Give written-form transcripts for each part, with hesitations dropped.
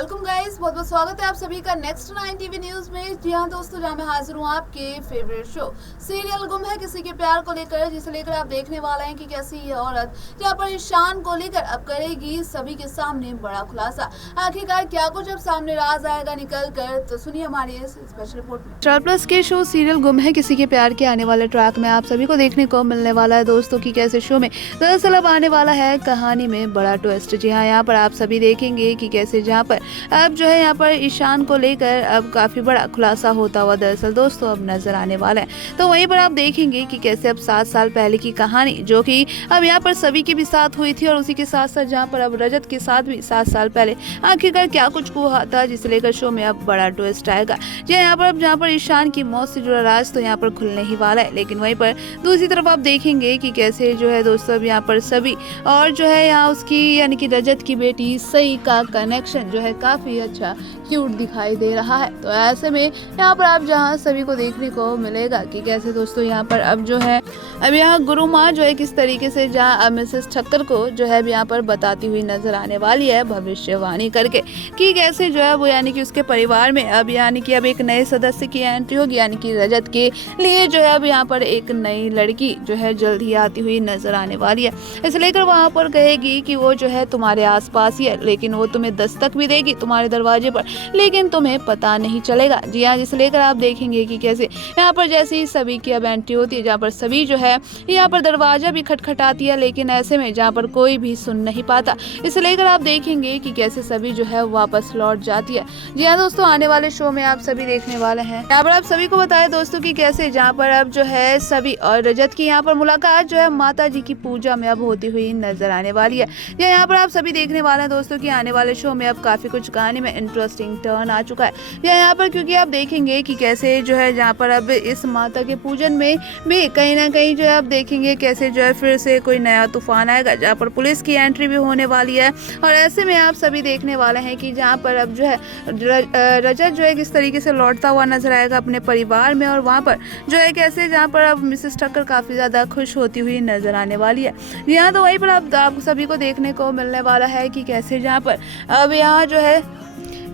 Welcome guys, बहुत बहुत स्वागत है आप सभी का नेक्स्ट 9 टीवी न्यूज में। जी हाँ दोस्तों, जहाँ मैं हाजिर हूँ आपके फेवरेट शो सीरियल गुम है किसी के प्यार को लेकर, जिसे लेकर आप देखने वाले हैं कि कैसी ये औरत जहाँ पर ईशान को लेकर अब करेगी सभी के सामने बड़ा खुलासा। आखिरकार क्या कुछ अब सामने राज आएगा निकल कर, तो सुनिए हमारी इस स्पेशल रिपोर्ट में। स्टार प्लस के शो सीरियल गुम है किसी के प्यार के आने वाले ट्रैक में आप सभी को देखने को मिलने वाला है दोस्तों की कैसे शो में दरअसल अब आने वाला है कहानी में बड़ा ट्विस्ट। जी हाँ, यहाँ पर आप सभी देखेंगे कि कैसे जहाँ पर अब जो है यहाँ पर ईशान को लेकर अब काफी बड़ा खुलासा होता हुआ दरअसल दोस्तों अब नजर आने वाला है। तो वहीं पर आप देखेंगे कि कैसे अब 7 साल पहले की कहानी जो कि अब यहाँ पर सभी के भी साथ हुई थी और उसी के साथ साथ जहाँ पर अब रजत के साथ भी 7 साल पहले आखिरकार क्या कुछ हुआ था, जिसे लेकर शो में अब बड़ा ट्विस्ट आएगा। जी यहाँ पर अब जहाँ पर ईशान की मौत से जुड़ा राज तो यहाँ पर खुलने ही वाला है, लेकिन वहीं पर दूसरी तरफ आप देखेंगे कि कैसे जो है दोस्तों अब यहाँ पर सभी और जो है यहाँ उसकी यानी कि रजत की बेटी सई का कनेक्शन जो है काफी अच्छा क्यूट दिखाई दे रहा है। तो ऐसे में यहाँ पर आप जहाँ सभी को देखने को मिलेगा कि कैसे दोस्तों यहाँ पर अब जो है अब यहाँ गुरु माँ जो है किस तरीके से जहाँ अब मिसेस ठक्कर को जो है यहाँ पर बताती हुई नजर आने वाली है भविष्यवाणी करके कि कैसे जो है वो यानी कि उसके परिवार में अब यानी कि अब एक नए सदस्य की एंट्री होगी, यानी कि रजत के लिए जो है अब यहाँ पर एक नई लड़की जो है जल्द ही आती हुई नजर आने वाली है। इसे लेकर वहाँ पर कहेगी कि वो जो है तुम्हारे आसपास ही है, लेकिन वो तुम्हें दस्तक भी देगी तुम्हारे दरवाजे पर, लेकिन तुम्हें पता नहीं चलेगा। जी हाँ, जिसे लेकर आप देखेंगे कि कैसे यहाँ पर जैसे ही सभी की अब एंट्री होती है, जहाँ पर सभी जो है यहाँ पर दरवाजा भी खटखटाती है, लेकिन ऐसे में जहाँ पर कोई भी सुन नहीं पाता, इसे लेकर आप देखेंगे कि कैसे सभी जो है वापस लौट जाती है। जी हाँ दोस्तों, आने वाले शो में आप सभी देखने वाले हैं। यहाँ पर आप सभी को बताएं दोस्तों कि कैसे जहाँ पर अब जो है सभी और रजत की यहाँ पर मुलाकात जो है माता जी की पूजा में अब होती हुई नजर आने वाली है। यहाँ पर आप सभी देखने वाले हैं दोस्तों कि आने वाले शो में अब काफी कुछ कहानी में इंटरेस्टिंग टर्न आ चुका है यहाँ पर, क्योंकि आप देखेंगे कि कैसे जो है जहाँ पर अब इस माता के पूजन में भी कहीं ना कहीं जो है आप देखेंगे कैसे जो है फिर से कोई नया तूफान आएगा, जहाँ पर पुलिस की एंट्री भी होने वाली है। और ऐसे में आप सभी देखने वाले हैं कि जहाँ पर अब जो है रजत जो है किस तरीके से लौटता हुआ नजर आएगा अपने परिवार में, और वहाँ पर जो है कैसे जहाँ पर अब मिसेस ठक्कर काफी ज्यादा खुश होती हुई नजर आने वाली है। यहाँ तो वहीं पर आप सभी को देखने को मिलने वाला है कि कैसे जहाँ पर अब यहाँ जो है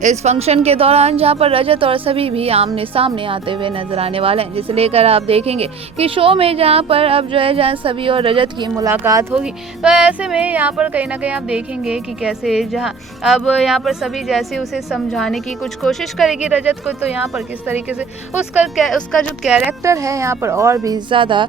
इस फंक्शन के दौरान जहाँ पर रजत और सभी भी आमने सामने आते हुए नजर आने वाले हैं, जिसे लेकर आप देखेंगे कि शो में जहाँ पर अब जो है जहाँ सभी और रजत की मुलाकात होगी, तो ऐसे में यहाँ पर कहीं ना कहीं आप देखेंगे कि कैसे जहाँ अब यहाँ पर सभी जैसे उसे समझाने की कुछ कोशिश करेगी रजत को, तो यहाँ पर किस तरीके से उसका जो कैरेक्टर है यहाँ पर और भी ज़्यादा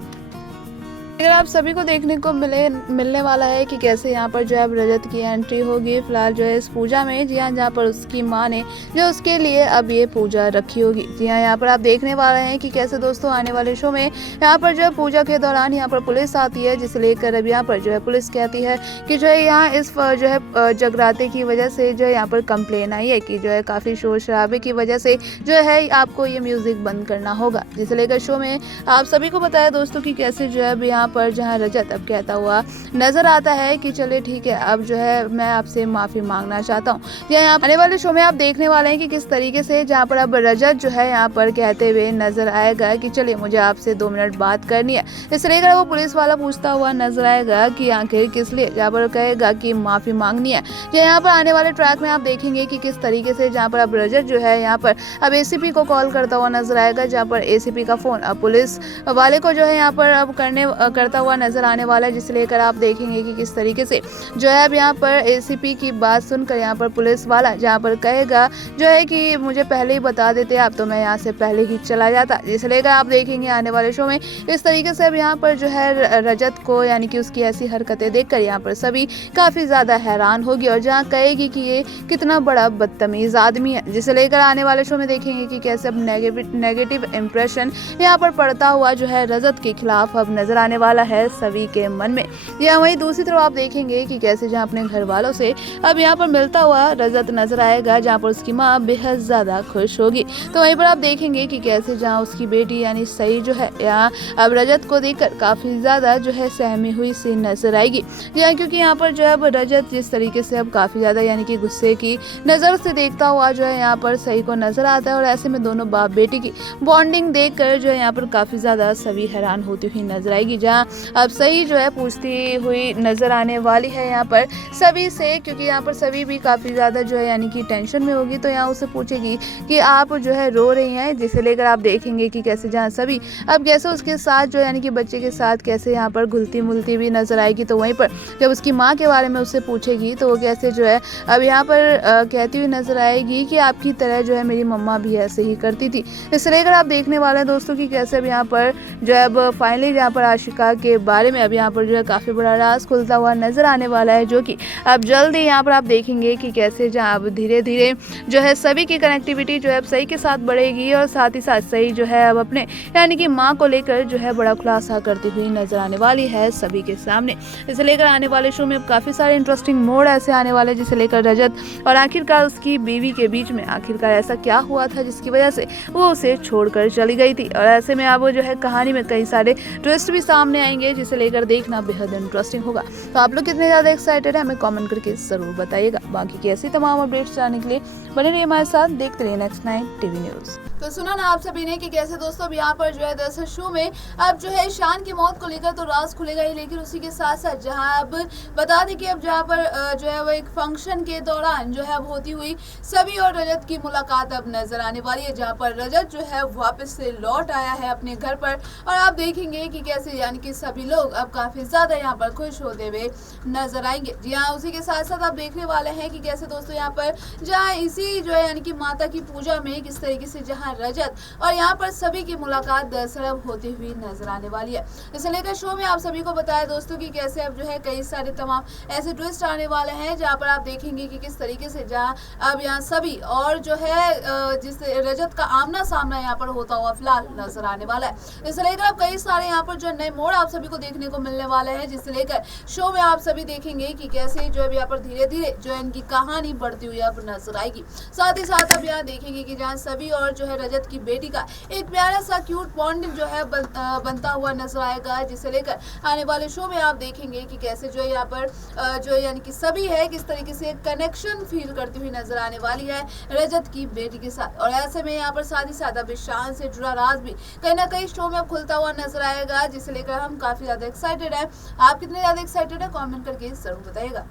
अगर आप सभी को देखने को मिलने वाला है कि कैसे यहाँ पर जो है रजत की एंट्री होगी फिलहाल जो है इस पूजा में। जी हाँ, जहाँ पर उसकी माँ ने जो उसके लिए अब ये पूजा रखी होगी। जी हाँ, यहाँ पर आप देखने वाले हैं कि कैसे दोस्तों आने वाले शो में यहाँ पर जो है पूजा के दौरान यहाँ पर पुलिस आती है, जिसे लेकर अब यहाँ पर जो है पुलिस कहती है कि जो है यहाँ इस जो है जगराते की वजह से जो है यहाँ पर कंप्लेन आई है कि जो है काफ़ी शोर शराबे की वजह से जो है आपको ये म्यूजिक बंद करना होगा। जिसे लेकर शो में आप सभी को बताया दोस्तों कि कैसे जो है अब यहाँ पर जहां रजत अब कहता हुआ नजर आता है कि चले ठीक है, अब जो है मैं आपसे माफी मांगना चाहता हूँ। यहाँ आने वाले शो में आप देखने वाले हैं कि किस तरीके से जहाँ पर अब रजत जो है यहाँ पर कहते हुए नजर आएगा कि चलिए मुझे आपसे 2 मिनट बात करनी है। इससे लेकर वो पुलिस वाला पूछता हुआ नजर आएगा कि आखिर किस लिए, जहाँ पर कहेगा कि माफी मांगनी है। यहाँ पर आने वाले ट्रैक में आप देखेंगे कि किस तरीके से जहाँ पर अब रजत जो है यहाँ पर अब एसीपी को कॉल करता हुआ नजर आएगा, जहाँ पर एसीपी का फोन अब पुलिस वाले को जो है यहाँ पर अब करता हुआ नजर आने वाला है। जिसे लेकर आप देखेंगे कि किस तरीके से जो है अब यहाँ पर एसीपी की बात सुनकर यहाँ पर पुलिस वाला जहाँ पर कहेगा जो है कि मुझे पहले ही बता देते आप तो मैं यहाँ से पहले ही चला जाता। जिसे लेकर आप देखेंगे आने वाले शो में इस तरीके से अब यहाँ पर जो है रजत को यानी कि उसकी ऐसी हरकतें देखकर यहाँ पर सभी काफी ज्यादा हैरान होगी और जहाँ कहेगी कि ये कितना बड़ा बदतमीज आदमी है। जिसे लेकर आने वाले शो में देखेंगे कि कैसे अब नेगेटिव इंप्रेशन यहाँ पर पड़ता हुआ जो है रजत के खिलाफ अब नजर आने वाला है सभी के मन में। या वहीं दूसरी तरफ आप देखेंगे कि कैसे जहां अपने घर वालों से अब यहां पर मिलता हुआ रजत नजर आएगा, जहां पर उसकी मां बेहद ज्यादा खुश होगी। तो वहीं पर आप देखेंगे कि कैसे जहां उसकी बेटी यानी सई जो है यहाँ अब रजत को देखकर काफी ज्यादा जो है सहमी हुई सी नजर आएगी। क्योंकि यहाँ पर जो है अब रजत जिस तरीके से अब काफी ज्यादा यानी कि गुस्से की नजर से देखता हुआ जो है यहाँ पर सई को नजर आता है, और ऐसे में दोनों बाप बेटी की बॉन्डिंग देखकर जो है यहाँ पर काफी ज्यादा सभी हैरान होती हुई नजर आएगी। जहाँ जहाँ अब सही जो है पूछती हुई नज़र आने वाली है यहाँ पर सभी से, क्योंकि यहाँ पर सभी भी काफ़ी ज़्यादा जो है यानी कि टेंशन में होगी। तो यहाँ उससे पूछेगी कि आप जो है रो रही हैं, जिसे लेकर आप देखेंगे कि कैसे जहाँ सभी अब कैसे उसके साथ जो यानी कि बच्चे के साथ कैसे यहाँ पर घुलती मुलती भी नजर आएगी। तो वहीं पर जब उसकी माँ के बारे में उससे पूछेगी तो वो कैसे जो है अब यहाँ पर कहती हुई नजर आएगी कि आपकी तरह जो है मेरी मम्मा भी ऐसे ही करती थी। इसे लेकर आप देखने वाले हैं दोस्तों कि कैसे अब यहाँ पर जो है अब फाइनली यहाँ पर आशिका के बारे में अब यहाँ पर जो है काफ़ी बड़ा राज खुलता हुआ नजर आने वाला है, जो कि अब जल्द ही यहाँ पर आप देखेंगे कि कैसे जहाँ अब धीरे धीरे जो है सभी की कनेक्टिविटी जो है अब सही के साथ बढ़ेगी और साथ ही साथ सही जो है अब अपने यानी कि माँ को लेकर जो है बड़ा खुलासा करती हुई नजर आने वाली है सभी के सामने। इसे लेकर आने वाले शो में अब काफ़ी सारे इंटरेस्टिंग मोड ऐसे आने वाले जिसे लेकर रजत और आखिरकार उसकी बीवी के बीच में आखिरकार ऐसा क्या हुआ था जिसकी वजह से वो उसे छोड़कर चली गई थी। और ऐसे में अब जो है कहानी में कई सारे ट्विस्ट भी सामने आएंगे जिसे लेकर देखना बेहद इंटरेस्टिंग होगा। तो आप लोग कितने ज़्यादा एक्साइटेड है हमें कमेंट करके ज़रूर बताइएगा। बाकी की ऐसी तमाम अपडेट्स जानने के लिए बने रहिए हमारे साथ, देखते रहिए नेक्स्ट 9 टीवी न्यूज़। तो सुना ना आप सभी ने कि कैसे दोस्तों अब यहाँ पर जो है दरअसल शो में अब जो है ईशान की मौत को लेकर तो राज खुलेगा ही, लेकिन उसी के साथ साथ जहाँ अब बता दें कि अब जहाँ पर जो है वो एक फंक्शन के दौरान जो है अब होती हुई सभी और रजत की मुलाकात अब नजर आने वाली है, जहाँ पर रजत जो है वापस से लौट आया है अपने घर पर। और आप देखेंगे कि कैसे यानी कि सभी लोग अब काफी ज्यादा यहाँ पर खुश होते हुए नजर आएंगे। जी हाँ, उसी के साथ साथ आप देखने वाले हैं कि कैसे दोस्तों यहाँ पर जहाँ इसी जो है यानी कि माता की पूजा में किस तरीके से जहाँ रजत और यहाँ पर सभी की मुलाकात दरअसल अब होती हुई नजर आने वाली है। इसे लेकर शो में आप सभी को बताया दोस्तों कि कैसे अब जो है कई सारे तमाम ऐसे ट्विस्ट आने वाले हैं जहाँ पर आप देखेंगे कि किस तरीके से जहाँ अब यहाँ सभी और जो है जिस रजत का आमना सामना यहाँ पर होता हुआ फिलहाल नजर आने वाला है। इसे लेकर अब कई सारे यहाँ पर जो नए मोड़ आप सभी को देखने को मिलने वाले हैं, जिसे लेकर शो में आप सभी देखेंगे कि कैसे जो है यहाँ पर धीरे धीरे जो है इनकी कहानी बढ़ती हुई अब नजर आएगी। साथ ही साथ अब यहाँ देखेंगे कि जहाँ सभी और जो है रजत की बेटी का एक प्यारा सा क्यूट बॉन्डिंग जो है बनता हुआ नजर आएगा, जिसे लेकर आने वाले शो में आप देखेंगे कि कैसे जो है यहाँ पर जो यानी कि सभी है किस तरीके से कनेक्शन फील करती हुई नजर आने वाली है रजत की बेटी के साथ। और ऐसे में यहाँ पर साथ ही साथ अब ईशान से जुड़ा राज भी कहीं ना कहीं शो में खुलता हुआ नजर आएगा, जिसे लेकर हम काफी ज्यादा एक्साइटेड है। आप कितने ज्यादा एक्साइटेड है कमेंट करके जरूर बताइएगा।